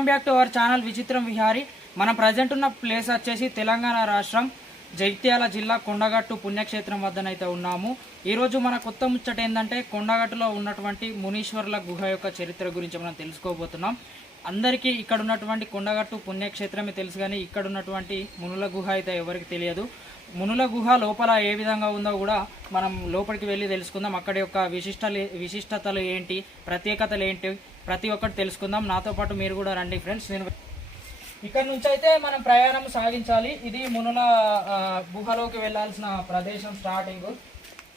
Welcome back to our channel Vichitram Vihari. మనం present ఉన్న place వచ్చేసి తెలంగాణ రాష్ట్రం జగిత్యాల జిల్లా కొండగట్టు పుణ్యక్షేత్రం వద్దనైతే ఉన్నాము. ఈరోజు మన కొత్త ముచ్చట ఏంటంటే కొండగట్టులో ఉన్నటువంటి మునీశ్వర్ల గుహ యొక్క చరిత్ర గురించి మనం తెలుసుకోబోతున్నాం. అందరికీ ఇక్కడ ఉన్నటువంటి కొండగట్టు పుణ్యక్షేత్రమే తెలుసు కానీ ఇక్కడ ఉన్నటువంటి మునుల గుహ అయితే ఎవరికి తెలియదు. మునుల గుహ లోపల ఏ విధంగా ఉందో కూడా మనం లోపలికి వెళ్ళి తెలుసుకుందాం. అక్కడ యొక్క విశిష్టలు విశిష్టతలు ఏంటి ప్రత్యేకతలు ఏంటి ప్రతి ఒక్కటి తెలుసుకుందాం. నాతో పాటు మీరు కూడా రండి ఫ్రెండ్స్. నేను ఇక్కడ నుంచి అయితే మనం ప్రయాణం సాగించాలి. ఇది మునుల గుహలోకి వెళ్ళాల్సిన ప్రదేశం స్టార్టింగ్.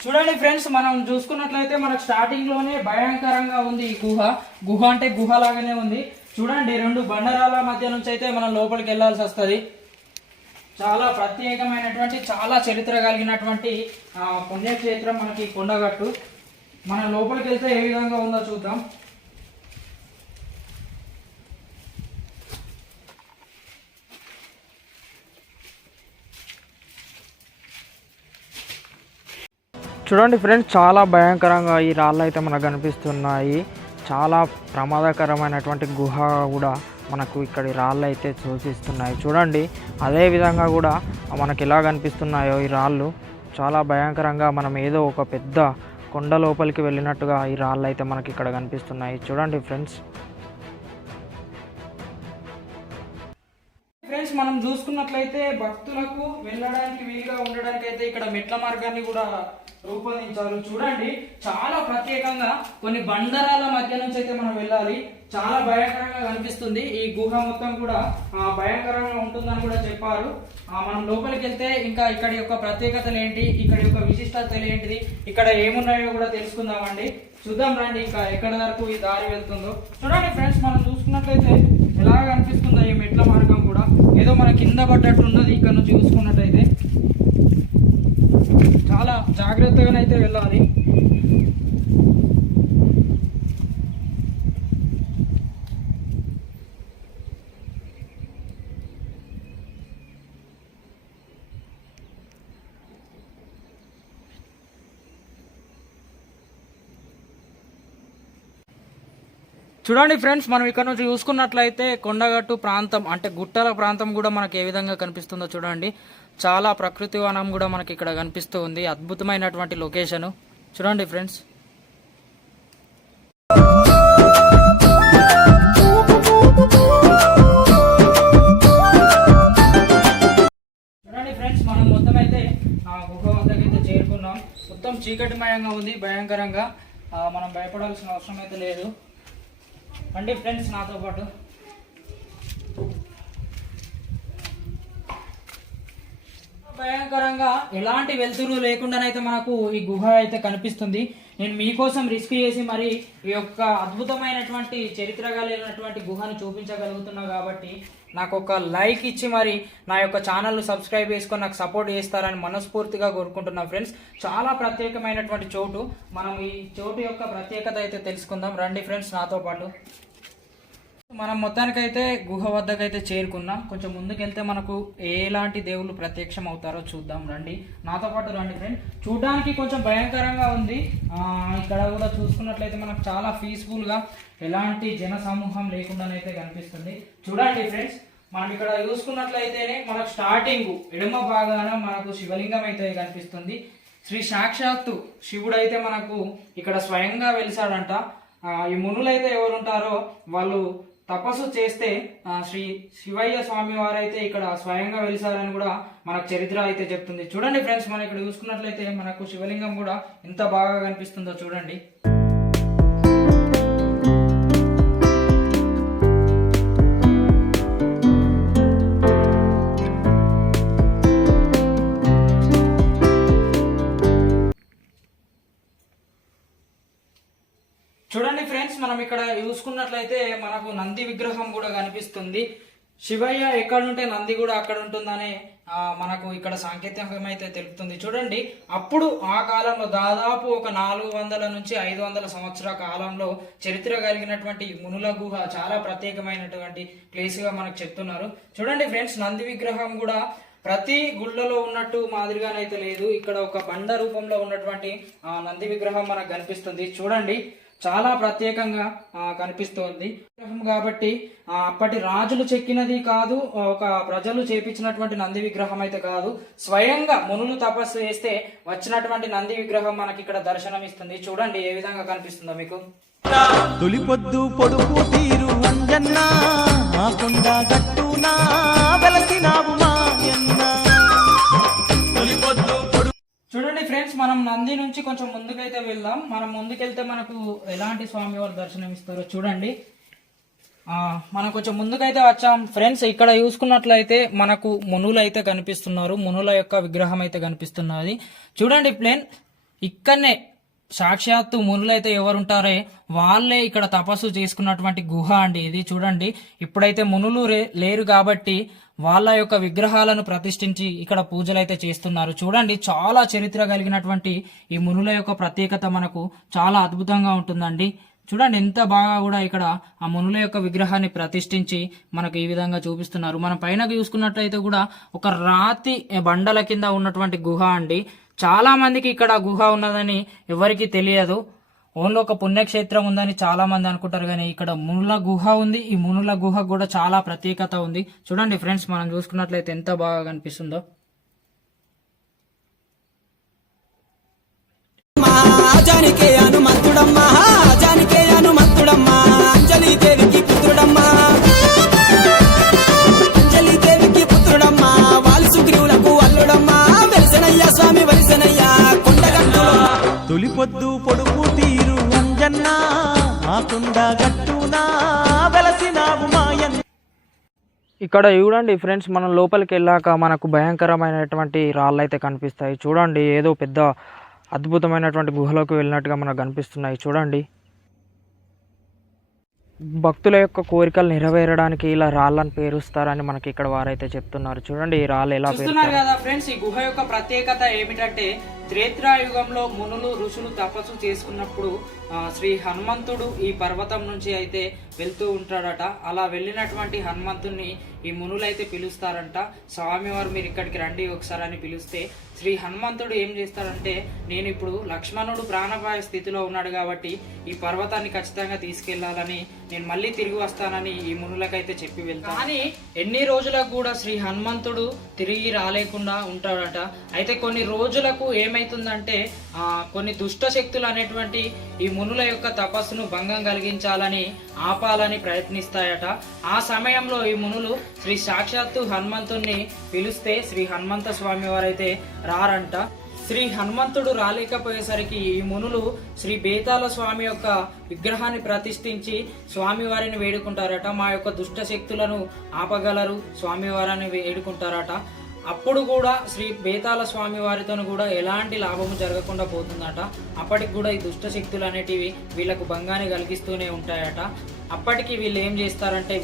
చూడండి ఫ్రెండ్స్ మనం చూసుకున్నట్లయితే మనకు స్టార్టింగ్లోనే భయంకరంగా ఉంది ఈ గుహ. గుహ అంటే గుహ లాగానే ఉంది. చూడండి రెండు బండరాల మధ్య నుంచి అయితే మనం లోపలికి వెళ్ళాల్సి వస్తుంది. చాలా ప్రత్యేకమైనటువంటి చాలా చరిత్ర కలిగినటువంటి పుణ్యక్షేత్రం మనకి కొండగట్టు. మనం లోపలికి వెళ్తే ఏ విధంగా ఉందో చూద్దాం. చూడండి ఫ్రెండ్స్ చాలా భయంకరంగా ఈ రాళ్ళు అయితే మనకు కనిపిస్తున్నాయి. చాలా ప్రమాదకరమైనటువంటి గుహ కూడా. మనకు ఇక్కడ ఈ రాళ్ళు అయితే సూచిస్తున్నాయి చూడండి అదే విధంగా కూడా మనకి ఎలా కనిపిస్తున్నాయో ఈ రాళ్ళు. చాలా భయంకరంగా మనం ఏదో ఒక పెద్ద కొండ లోపలికి వెళ్ళినట్టుగా ఈ రాళ్ళు అయితే మనకి ఇక్కడ కనిపిస్తున్నాయి. చూడండి ఫ్రెండ్స్. ఫ్రెండ్స్ మనం చూసుకున్నట్లయితే భక్తులకు వెళ్ళడానికి వీలుగా ఉండడానికి అయితే ఇక్కడ మెట్ల మార్గాన్ని కూడా రూపొందించారు. చూడండి చాలా ప్రత్యేకంగా కొన్ని బండరాల మధ్య నుంచి అయితే మనం వెళ్ళాలి. చాలా భయంకరంగా కనిపిస్తుంది. ఈ గుహ మొత్తం కూడా ఆ, భయంకరంగా ఉంటుందని కూడా చెప్పారు. ఆ, మనం లోపలికి వెళ్తే ఇంకా ఇక్కడ యొక్క ప్రత్యేకతలు ఏంటి ఇక్కడ యొక్క విశిష్టతలు ఏంటిది ఇక్కడ ఏమున్నాయో కూడా తెలుసుకుందామండి. చూద్దాం రండి ఇంకా ఎక్కడి వరకు ఈ దారి వెళ్తుందో. చూడండి ఫ్రెండ్స్ మనం చూసుకున్నట్లయితే ఎలా కనిపిస్తుందో ఈ మెట్ల మార్గం. ఏదో మన కింద పడ్డట్టు ఉన్నది ఇక్కడ నుంచి చూసుకున్నట్టయితే. చాలా జాగ్రత్తగానైతే వెళ్ళాలి. చూడండి ఫ్రెండ్స్ మనం ఇక్కడ నుంచి చూసుకున్నట్లయితే కొండగట్టు ప్రాంతం అంటే గుట్టల ప్రాంతం కూడా మనకి ఏ విధంగా కనిపిస్తుందో చూడండి. చాలా ప్రకృతి వనం కూడా మనకి ఇక్కడ కనిపిస్తూ ఉంది. అద్భుతమైనటువంటి లొకేషన్. చూడండి ఫ్రెండ్స్. చూడండి ఫ్రెండ్స్ మనం మొత్తం అయితే గుహ వద్దకైతే చేరుకున్నాం. మొత్తం చీకటిమయంగా ఉంది భయంకరంగా. మనం భయపడాల్సిన అవసరం అయితే లేదు. రండి ఫ్రెండ్స్ నాతో పాటు. భయంకరంగా ఎలాంటి వెలుతురు లేకుండానైతే మనకు ఈ గుహ అయితే కనిపిస్తుంది. నేను మీకోసం రిస్క్ చేసి మరి ఈ యొక్క అద్భుతమైనటువంటి చరిత్ర కలిగినటువంటి గుహను చూపించగలుగుతున్నా కాబట్టి నాకు ఒక లైక్ ఇచ్చి మరి నా యొక్క ఛానల్ను సబ్స్క్రైబ్ చేసుకొని నాకు సపోర్ట్ చేస్తారని మనస్ఫూర్తిగా కోరుకుంటున్నా ఫ్రెండ్స్. చాలా ప్రత్యేకమైనటువంటి చోటు. మనం ఈ చోటు యొక్క ప్రత్యేకత అయితే తెలుసుకుందాం. రండి ఫ్రెండ్స్ నాతో పాటు. మనం మొత్తానికైతే గుహ వద్దకైతే చేరుకున్నాం. కొంచెం ముందుకెళ్తే మనకు ఎలాంటి దేవుళ్ళు ప్రత్యక్షం అవుతారో చూద్దాం రండి. నాతో పాటు రండి ఫ్రెండ్ చూడడానికి కొంచెం భయంకరంగా ఉంది. ఇక్కడ కూడా చూసుకున్నట్లయితే మనకు చాలా పీస్ఫుల్గా ఎలాంటి జన సమూహం లేకుండానైతే కనిపిస్తుంది. చూడండి ఫ్రెండ్స్ మనం ఇక్కడ చూసుకున్నట్లయితేనే మనకు స్టార్టింగ్ ఎడమ భాగాన మనకు శివలింగం అయితే కనిపిస్తుంది. శ్రీ సాక్షాత్తు శివుడు అయితే మనకు ఇక్కడ స్వయంగా వెలిసాడంట. ఈ మునులైతే ఎవరుంటారో వాళ్ళు తపస్సు చేస్తే శ్రీ శివయ్య స్వామి వారైతే ఇక్కడ స్వయంగా వెలిసారని కూడా మనకు చరిత్ర అయితే చెప్తుంది. చూడండి ఫ్రెండ్స్ మనం ఇక్కడ చూసుకున్నట్లయితే మనకు శివలింగం కూడా ఎంత బాగా కనిపిస్తుందో చూడండి. మనం ఇక్కడ చూసుకున్నట్లయితే మనకు నంది విగ్రహం కూడా కనిపిస్తుంది. శివయ్య ఎక్కడుంటే నంది కూడా అక్కడ ఉంటుందని మనకు ఇక్కడ సాంకేతికం అయితే తెలుపుతుంది. చూడండి అప్పుడు ఆ కాలంలో దాదాపు ఒక నాలుగు వందల నుంచి ఐదు వందల సంవత్సరాల కాలంలో చరిత్ర కలిగినటువంటి మునుల గుహ చాలా ప్రత్యేకమైనటువంటి ప్లేస్గా మనకు చెప్తున్నారు. చూడండి ఫ్రెండ్స్ నంది విగ్రహం కూడా ప్రతి గుళ్ళలో ఉన్నట్టు మాదిరిగానైతే లేదు. ఇక్కడ ఒక బండ రూపంలో ఉన్నటువంటి నంది విగ్రహం మనకు కనిపిస్తుంది. చూడండి చాలా ప్రత్యేకంగా కనిపిస్తోంది. విగ్రహం కాబట్టి అప్పటి రాజులు చెక్కినది కాదు ఒక ప్రజలు చేపించినటువంటి నంది విగ్రహం అయితే కాదు. స్వయంగా మునులు తపస్సు చేస్తే వచ్చినటువంటి నంది విగ్రహం మనకి ఇక్కడ దర్శనం ఇస్తుంది. చూడండి ఏ విధంగా కనిపిస్తుందో మీకు. తొలిపొద్దు పొడుపు తీరు అంజన్న ఆ వెలసినావు ఫ్రెండ్స్ మనం నంది నుంచి కొంచెం ముందుకైతే వెళ్దాం. మనం ముందుకెళ్తే మనకు ఎలాంటి స్వామి వారు దర్శనం ఇస్తారో చూడండి. మనం కొంచెం ముందుకైతే వచ్చాం. ఫ్రెండ్స్ ఇక్కడ చూసుకున్నట్లయితే మనకు మునులు అయితే కనిపిస్తున్నారు. మునుల యొక్క విగ్రహం అయితే కనిపిస్తున్నది. చూడండి ప్లేన్ ఇక్కడనే సాక్షాత్తు మునులైతే ఎవరుంటారే? వాళ్ళే ఇక్కడ తపస్సు చేసుకున్నటువంటి గుహ అండి. ఇది చూడండి. ఇప్పుడైతే మునులు లేరు కాబట్టి వాళ్ళ యొక్క విగ్రహాలను ప్రతిష్ఠించి ఇక్కడ పూజలు అయితే చేస్తున్నారు. చూడండి చాలా చరిత్ర కలిగినటువంటి ఈ మునుల యొక్క ప్రత్యేకత మనకు చాలా అద్భుతంగా ఉంటుందండి. చూడండి ఎంత బాగా కూడా ఇక్కడ ఆ మునుల యొక్క విగ్రహాన్ని ప్రతిష్ఠించి మనకు ఈ విధంగా చూపిస్తున్నారు. మనం పైన చూసుకున్నట్లయితే కూడా ఒక రాతి బండల కింద ఉన్నటువంటి గుహ అండి. చాలా మందికి ఇక్కడ గుహ ఉన్నదని ఎవరికి తెలియదు. ఓన్లీ ఒక పుణ్యక్షేత్రం ఉందని చాలా మంది అనుకుంటారు కానీ ఇక్కడ మునుల గుహ ఉంది. ఈ మునుల గుహ కూడా చాలా ప్రత్యేకత ఉంది. చూడండి ఫ్రెండ్స్ మనం చూసుకున్నట్లయితే ఎంత బాగా కనిపిస్తుందో. అనుమంతుడమ్మా పొద్దు పొడుపు తీరు అంజన్న ఆ గట్టునా వెలసినావు మాయన్న ఇక్కడ చూడండి ఫ్రెండ్స్ మనం లోపలికి వెళ్ళాక మనకు భయంకరమైనటువంటి రాళ్ళు అయితే కనిపిస్తాయి. చూడండి ఏదో పెద్ద అద్భుతమైనటువంటి గుహలోకి వెళ్ళినట్టుగా మనకు కనిపిస్తున్నాయి. చూడండి. భక్తుల యొక్క కోరికలు నెరవేరడానికి ఇలా రాళ్ళని పేరుస్తారని మనకి ఇక్కడ వారైతే చెప్తున్నారు. చూడండి ఈ రాళ్ళు ఎలా చూస్తున్నారు కదా ఫ్రెండ్స్ ఈ గుహ యొక్క ప్రత్యేకత ఏమిటంటే త్రేత్రాయుగంలో మునులు ఋషులు తపస్సు చేసుకున్నప్పుడు శ్రీ హనుమంతుడు ఈ పర్వతం నుంచి అయితే వెళ్తూ ఉంటాడట. అలా వెళ్ళినటువంటి హనుమంతుడిని ఈ మునులు అయితే పిలుస్తారంట. స్వామివారు మీరు ఇక్కడికి రండి ఒకసారి అని పిలిస్తే శ్రీ హనుమంతుడు ఏం చేస్తాడంటే నేను ఇప్పుడు లక్ష్మణుడు ప్రాణపాయ స్థితిలో ఉన్నాడు కాబట్టి ఈ పర్వతాన్ని ఖచ్చితంగా తీసుకెళ్ళాలని నేను మళ్ళీ తిరిగి వస్తానని ఈ మునులకైతే చెప్పి వెళ్తాను కానీ ఎన్ని రోజులకు కూడా శ్రీ హనుమంతుడు తిరిగి రాలేకుండా ఉంటాడట. అయితే కొన్ని రోజులకు ఏమైతుందంటే కొన్ని దుష్ట శక్తులు అనేటువంటి ఈ మునుల యొక్క తపస్సును భంగం కలిగించాలని ఆపాలని ప్రయత్నిస్తాయట. ఆ సమయంలో ఈ మునులు శ్రీ సాక్షాత్తు హనుమంతుణ్ణి పిలిస్తే శ్రీ హనుమంత స్వామి వారైతే రారంట. శ్రీ హనుమంతుడు రాలేకపోయేసరికి ఈ మునులు శ్రీ బేతాల స్వామి యొక్క విగ్రహాన్ని ప్రతిష్ఠించి స్వామివారిని వేడుకుంటారట. మా యొక్క దుష్ట శక్తులను ఆపగలరు స్వామివారిని వేడుకుంటారట. అప్పుడు కూడా శ్రీ బేతాల స్వామి వారితో కూడా ఎలాంటి లాభము జరగకుండా పోతుందట. అప్పటికి కూడా ఈ దుష్ట శక్తులు అనేటివి వీళ్ళకు భంగాన్ని కలిగిస్తూనే ఉంటాయట. అప్పటికి వీళ్ళు ఏం చేస్తారంటే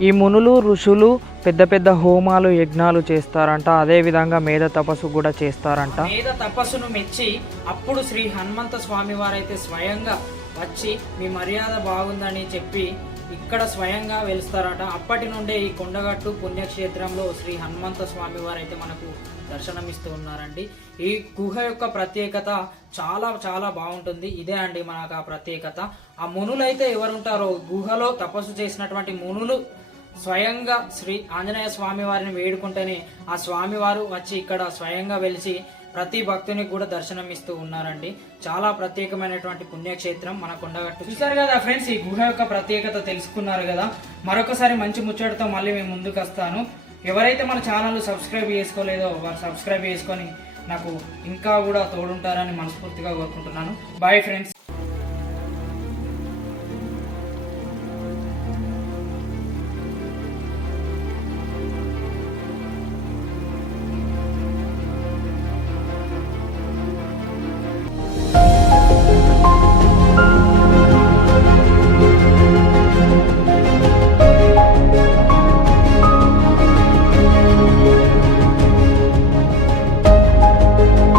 ఈ మునులు ఋషులు పెద్ద పెద్ద హోమాలు యజ్ఞాలు చేస్తారంట. అదే విధంగా మేధ తపస్సు కూడా చేస్తారంట. మేధ తపస్సును మెచ్చి అప్పుడు శ్రీ హనుమంత స్వామి వారైతే స్వయంగా వచ్చి మీ మర్యాద బాగుందని చెప్పి ఇక్కడ స్వయంగా వెలుస్తారట. అప్పటి నుండే ఈ కొండగట్టు పుణ్యక్షేత్రంలో శ్రీ హనుమంత స్వామి వారైతే మనకు దర్శనమిస్తూ ఉన్నారండి. ఈ గుహ యొక్క ప్రత్యేకత చాలా చాలా బాగుంటుంది. ఇదే అండి మనకు ఆ ప్రత్యేకత. ఆ మునులైతే ఎవరుంటారో గుహలో తపస్సు చేసినటువంటి మునులు స్వయంగా శ్రీ ఆంజనేయ స్వామి వారిని వేడుకుంటేనే ఆ స్వామివారు వచ్చి ఇక్కడ స్వయంగా వెలిసి ప్రతి భక్తునికి కూడా దర్శనం ఇస్తూ ఉన్నారండి. చాలా ప్రత్యేకమైనటువంటి పుణ్యక్షేత్రం మన కొండగట్టు చూసారు కదా ఫ్రెండ్స్ ఈ గుహ యొక్క ప్రత్యేకత తెలుసుకున్నారు కదా. మరొకసారి మంచి ముచ్చటతో మళ్ళీ మేము ముందుకు వస్తాను. ఎవరైతే మన ఛానల్ సబ్స్క్రైబ్ చేసుకోలేదో వారు సబ్స్క్రైబ్ చేసుకొని నాకు ఇంకా కూడా తోడుంటారని మనస్ఫూర్తిగా కోరుకుంటున్నాను. Bye friends